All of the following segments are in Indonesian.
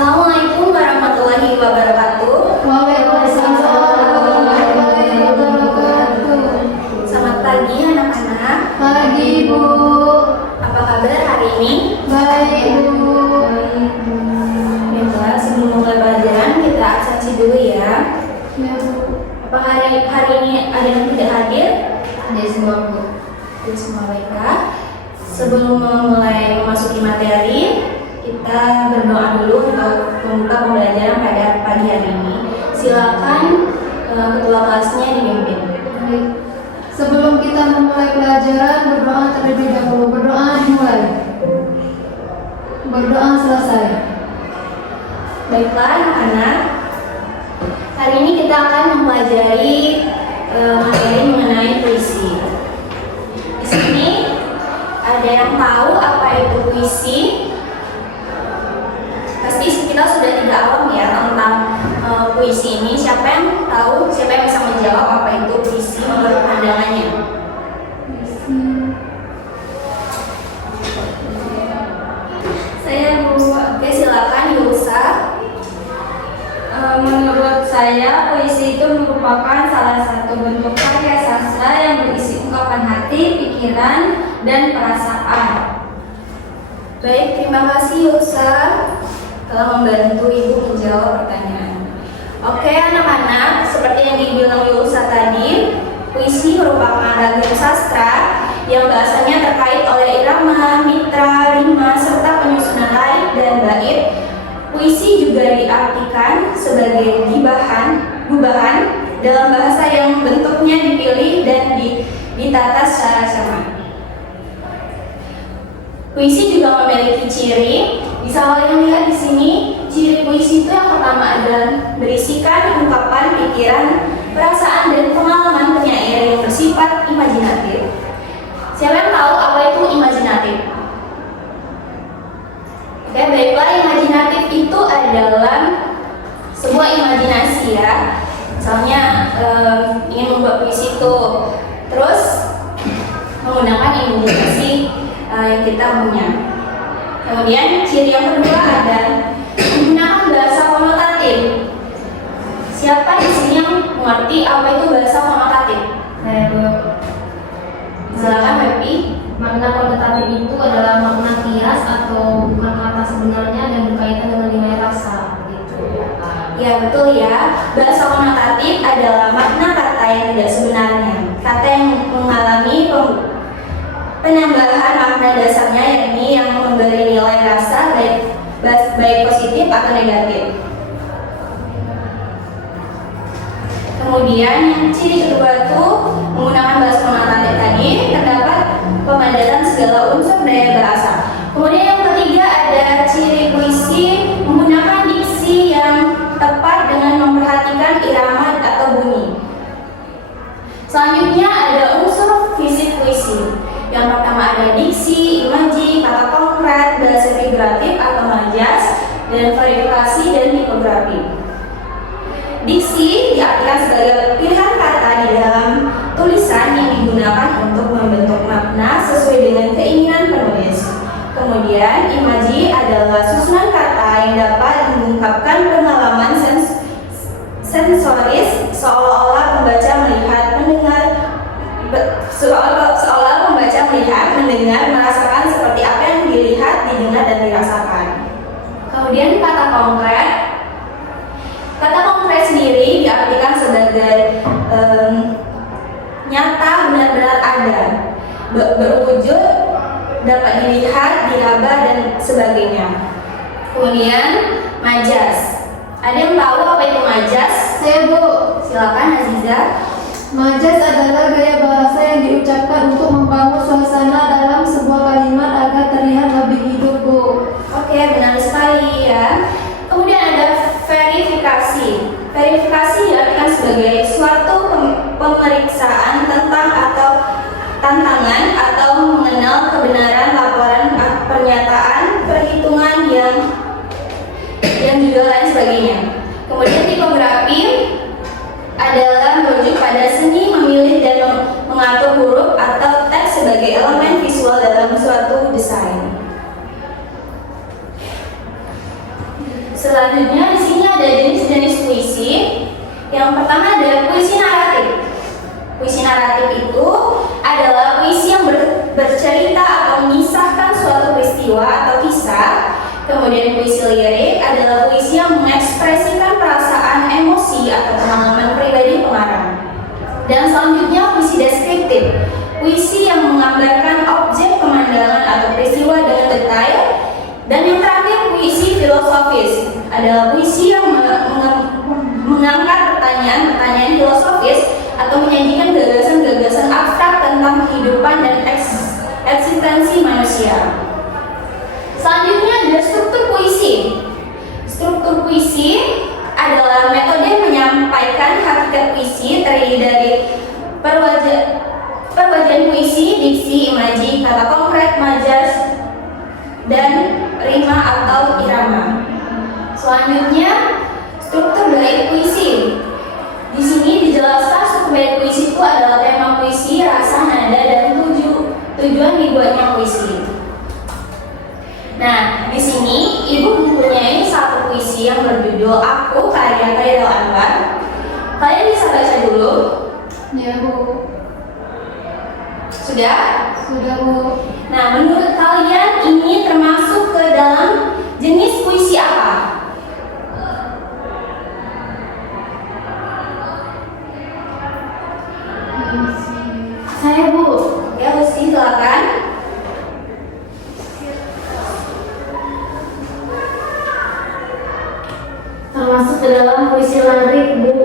Assalamualaikum warahmatullahi wabarakatuh. Waalaikumsalam warahmatullahi wabarakatuh. Selamat pagi anak-anak. Pagi Bu. Apa kabar hari ini? Baik Bu. Baiklah, sebelum mulai pelajaran kita absensi dulu ya. Ya Bu. Apa hari ini ada yang tidak hadir? Ada semua Bu. Ada semua. Baiklah. Sebelum memulai memasuki materi, kita berdoa dulu untuk membuka pembelajaran pada pagi hari ini. Silakan ketua kelasnya dipimpin. Baik. Sebelum kita memulai pelajaran, berdoa terlebih dahulu. Berdoa dimulai. Berdoa selesai. Baiklah anak-anak, hari ini kita akan mempelajari materi mengenai puisi. Di sini ada yang tahu apa itu puisi? Pasti kita sudah tidak awam ya tentang puisi ini. Siapa yang tahu? Siapa yang bisa menjawab apa itu puisi menurut pandangannya? Saya Bu. Oke, silakan Yusa. Menurut saya, puisi itu merupakan salah satu bentuk karya sastra yang berisi ungkapan hati, pikiran, dan perasaan. Baik, terima kasih Yusa telah membantu Ibu menjawab pertanyaan. Oke anak-anak, seperti yang dibilang Yusa tadi, puisi merupakan ragam sastra yang bahasanya terkait oleh irama, mitra, rima, serta penyusunan larik dan bait. Puisi juga diartikan sebagai gubahan dalam bahasa yang bentuknya dipilih dan ditata secara cermat. Puisi juga memiliki ciri. Bisa kalian lihat di sini, ciri puisi itu yang pertama adalah berisikan ungkapan, pikiran, perasaan, dan pengalaman penyair yang bersifat imajinatif. Siapa yang tahu apa itu imajinatif? Oke, baiklah, imajinatif itu adalah sebuah imajinasi ya. Misalnya ingin membuat puisi itu, terus menggunakan imajinasi yang kita punya. Kemudian ciri yang kedua ada menggunakan bahasa konotatif. Siapa di sini yang mengerti apa itu bahasa konotatif? Saya Bu. Silakan Happy. Makna konotatif itu adalah makna kias atau bukan kata sebenarnya dan berkaitan dengan nilai rasa. Gitu. Ya betul ya. Bahasa konotatif adalah makna kata yang tidak sebenarnya, kata yang mengalami penambahan makna dasarnya, yakni yang memberi nilai rasa baik positif atau negatif. Kemudian yang ciri kedua itu menggunakan bahasa konotatif tadi terdapat pemadatan segala unsur daya bahasa. Kemudian yang ketiga ada ciri puisi menggunakan diksi yang tepat dengan memperhatikan irama atau bunyi. Selanjutnya ada unsur fisik puisi. Yang pertama ada diksi, imaji, kata konkret, bahasa figuratif atau majas, dan verifikasi dan tipografi. Diksi diartikan sebagai pilihan kata di dalam tulisan yang digunakan untuk membentuk makna sesuai dengan keinginan penulis. Kemudian imaji adalah susunan kata yang dapat mengungkapkan pengalaman sensoris, seolah-olah pembaca melihat, mendengar, seolah pembaca melihat, mendengar, merasakan seperti apa yang dilihat, didengar, dan dirasakan. Kemudian kata konkret. Kata konkret sendiri diartikan sebagai nyata, benar-benar ada, berwujud, dapat dilihat, diraba, dan sebagainya. Kemudian majas. Ada yang tahu apa itu majas? Saya Bu. Silakan Aziza. Majas adalah gaya bahasa yang diucapkan untuk membangun suasana dalam sebuah kalimat agar terlihat lebih hidup Bu. Oke, benar sekali ya. Kemudian ada verifikasi. Verifikasi diartikan sebagai suatu pemeriksaan tentang atau tantangan atau mengenal kebenaran laporan, pernyataan, perhitungan yang juga lain sebagainya. Kemudian tipografi adalah merujuk pada seni memilih dan mengatur huruf atau teks sebagai elemen visual dalam suatu desain. Selanjutnya di sini ada jenis-jenis puisi. Yang pertama ada puisi naratif. Puisi naratif itu adalah puisi yang bercerita atau mengisahkan suatu peristiwa atau kisah. Kemudian puisi lirik adalah puisi yang mengekspresikan perasaan, emosi atau pengalaman pribadi pengarang. Dan selanjutnya puisi deskriptif. Puisi yang menggambarkan objek, pemandangan atau peristiwa dengan detail. Dan yang terakhir puisi filosofis adalah puisi yang mengangkat pertanyaan-pertanyaan filosofis atau menyajikan gagasan-gagasan abstrak tentang kehidupan dan eksistensi manusia. Selanjutnya ada struktur puisi. Struktur puisi adalah metode menyampaikan hakikat puisi terdiri dari perwajian puisi, diksi, imaji, kata konkret, majas, dan rima atau irama. Selanjutnya struktur bait puisi. Di sini dijelaskan struktur bait puisi itu adalah tema puisi, rasa, nada, dan tujuan dibuatnya puisi. Nah, di sini Ibu mempunyai satu puisi yang berjudul Aku karya Khairil Anwar. Kalian bisa baca dulu? Ya, Bu. Sudah? Sudah, Bu. Nah, menurut kalian ini termasuk ke dalam jenis puisi apa? Saya, Bu. Ya, puisi silakan. Termasuk ke dalam puisi lirik, Bu.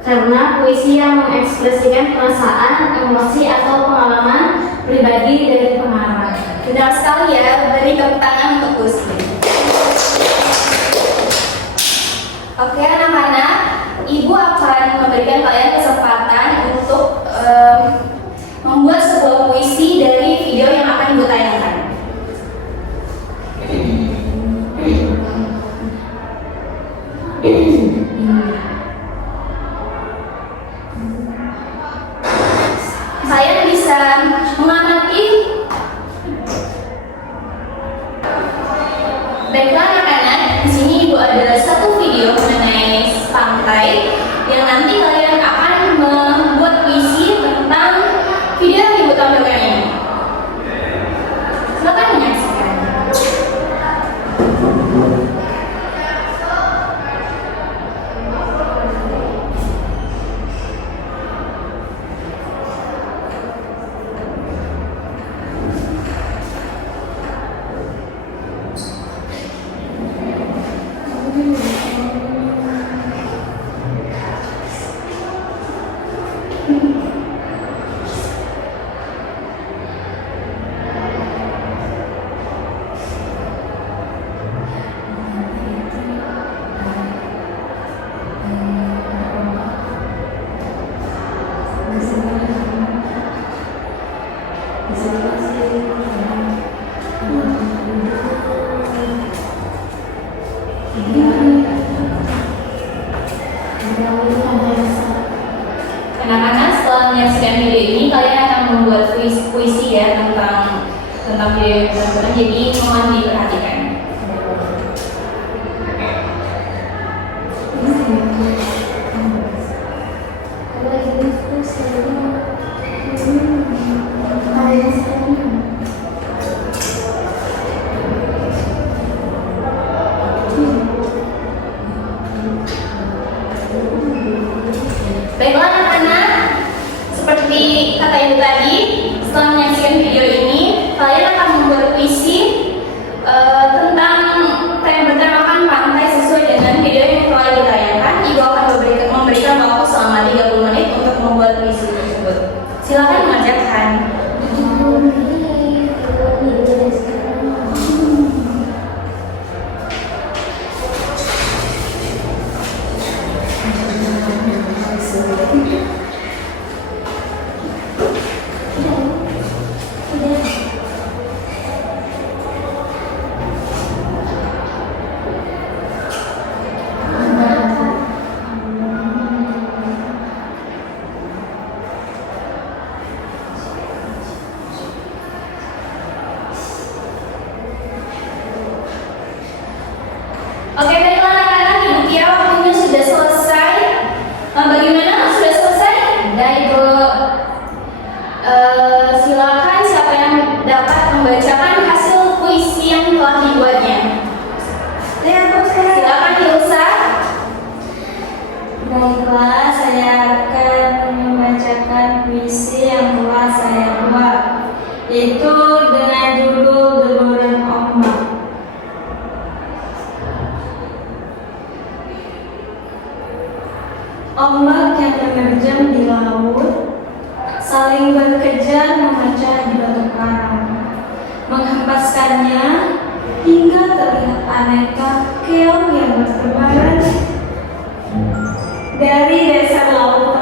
Karena puisi yang mengekspresikan perasaan, emosi atau pengalaman pribadi dari pengarang. Benar sekali ya, beri tepuk tangan untuk puisi. Oke anak-anak, Ibu akan memberikan kalian kesempatan untuk membuat sebuah puisi dari video yang akan Ibu tayangkan. Kalian bisa mengamati. Baiklah anak-anak, di sini Ibu ada satu video mengenai pantai yang nanti kalian akan membuat puisi tentang video yang Ibu tampilkan ini. Silakan menyaksikan. Anak-anak, setelah menyaksikan video ini kalian akan membuat puisi ya tentang video yang ditonton. Jadi mohon diperhatikan. Baiklah anak-anak, seperti kata Ibu tadi, setelah menyaksikan video ini, kalian akan membuat puisi tentang bertemakan pantai sesuai dengan video yang telah ditayangkan. Ibu akan memberikan waktu selama 30 menit untuk membuat puisi tersebut. Silakan mengerjakan. Silakan siapa yang dapat membacakan hasil puisi yang telah dibuatnya. Silakan Ilsa. Baiklah, saya akan membacakan puisi yang telah saya buat, yaitu dengan judul Deburan Ombak. Ombak yang menerjang di laut, saling bekerja memecah di batu karang, menghempaskannya hingga terlihat aneka keong yang bertebaran dari dasar laut.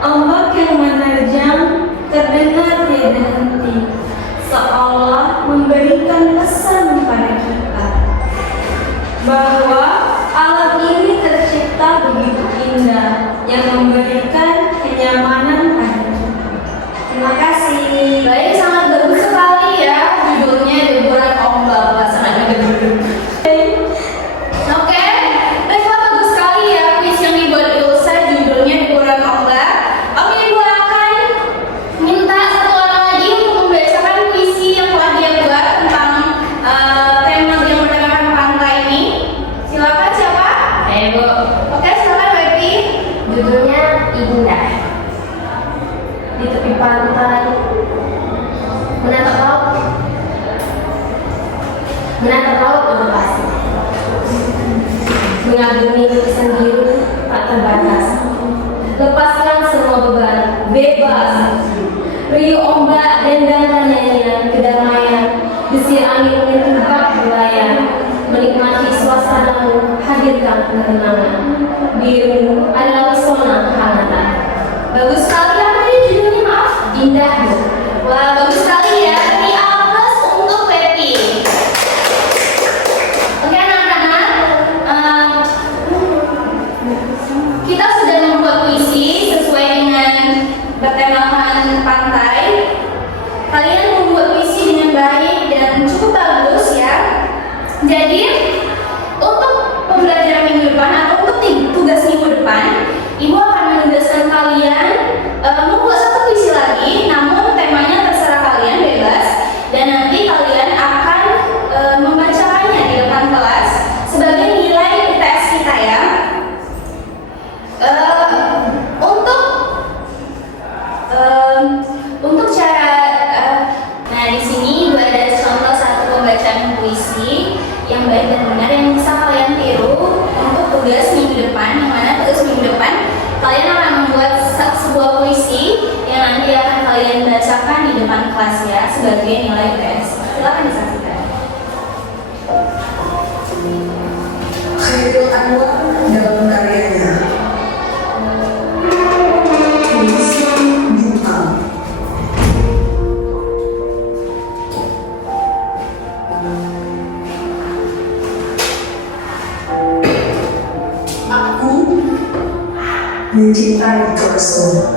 Ombak yang menerjang terdengar tiada henti, seolah memberikan pesan kepada kita bahwa alam ini tercipta begitu indah yang memberikan kenyamanan pada kita. Terima kasih. Baik, sangat bagus sekali ya judulnya Deburan Ombak. Wah, sangat bagus. Oke, baiklah, bagus sekali ya puisi yang dibuat Ilsa judulnya Deburan Ombak. Oke, Ibu akan minta satu orang lagi untuk membacakan puisi yang telah dia buat tentang tema yang bertemakan pantai ini. Silakan siapa? Bu. Oke, silakan Baby. Judulnya Indah. Di tepi pantai, menatap laut lepas, mengagumi lukisan biru tak terbatas. Lepaskan semua beban, bebas. Riuh ombak dendangkan nyanyian kedamaian, desir angin menembak berlayar, menikmati suasanamu, hadirkan ketenangan. Biru adalah pesona kehangatan. Bagus sekali, apa tadi judulnya, maaf? Indah, Bu. Wah, bagus sekali ya. Beri aplaus untuk Pepi. Oke anak-anak, kita sudah membuat puisi sesuai dengan bertemakan pantai. Kalian membuat puisi dengan baik dan cukup bagus ya. Jadi untuk pembelajaran minggu depan atau untuk tugas minggu depan, Ibu akan menugaskan kalian membuat satu puisi lagi, namun temanya terserah kalian, bebas. Dan nanti kalian akan membacakannya di depan kelas sebagai nilai UTS kita ya. Untuk cara, nah di sini gue ada contoh satu pembacaan puisi yang baik dan benar yang bisa kalian tiru untuk tugas minggu depan. Yang mana tugas minggu depan kalian akan membuat sebuah puisi yang nanti akan kalian bacakan di depan kelas ya sebagai nilai UTS. Silakan disaksikan. Khairul Anwar dalam karyanya Puisi Bintang. Aku mencintai tersenyum.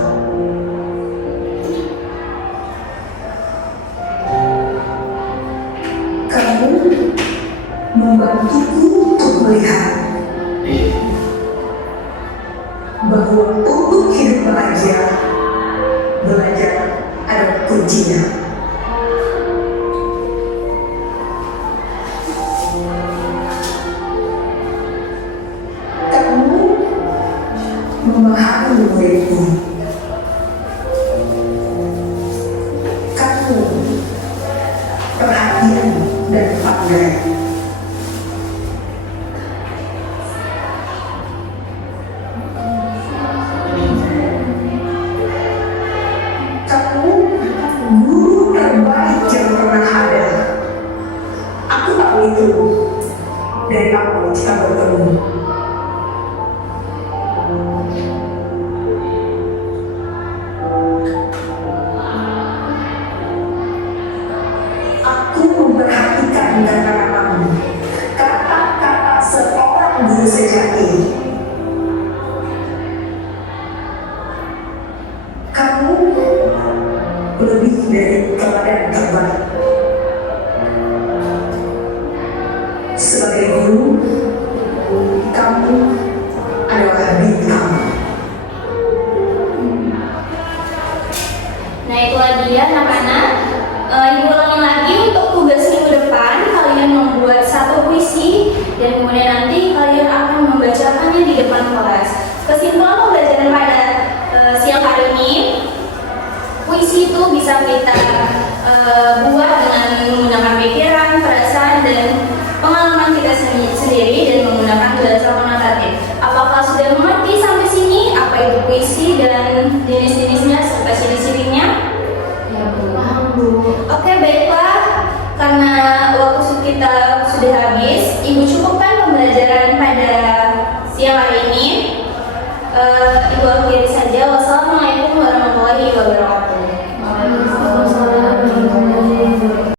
Kamu membantuku untuk melihat bahwa untuk hidup bahagia, belajar adalah kuncinya. Kamu memahami muridmu. Kamu perhatian dan pandai. Kamu guru terbaik yang pernah ada. Aku tahu itu dari awal kita bertemu. Aku memperhatikan kata-katamu, kata-kata seorang guru sejati. Kamu lebih dari teladan terbaik. Sebagai guru, kamu adalah bintang. Nah, itulah dia anak-anak. Ibu ulangi lagi untuk tugas minggu depan, kalian membuat satu puisi dan kemudian nanti kalian akan membacakannya di depan kelas. Kesimpulan pembelajaran pada siang hari ini, puisi itu bisa kita buat dengan menggunakan pikiran, perasaan, dan pengalaman kita sendiri dan menggunakan bahasa konotatif. Apakah sudah mengerti sampai sini apa itu puisi dan jenis-jenisnya serta ciri-cirinya? Ya, Bu. Paham, Bu. Oke, baiklah. Karena waktu kita sudah habis, Ibu cukupkan pembelajaran pada siang hari ini. Ibu akhiri saja. Wassalamualaikum warahmatullahi wabarakatuh.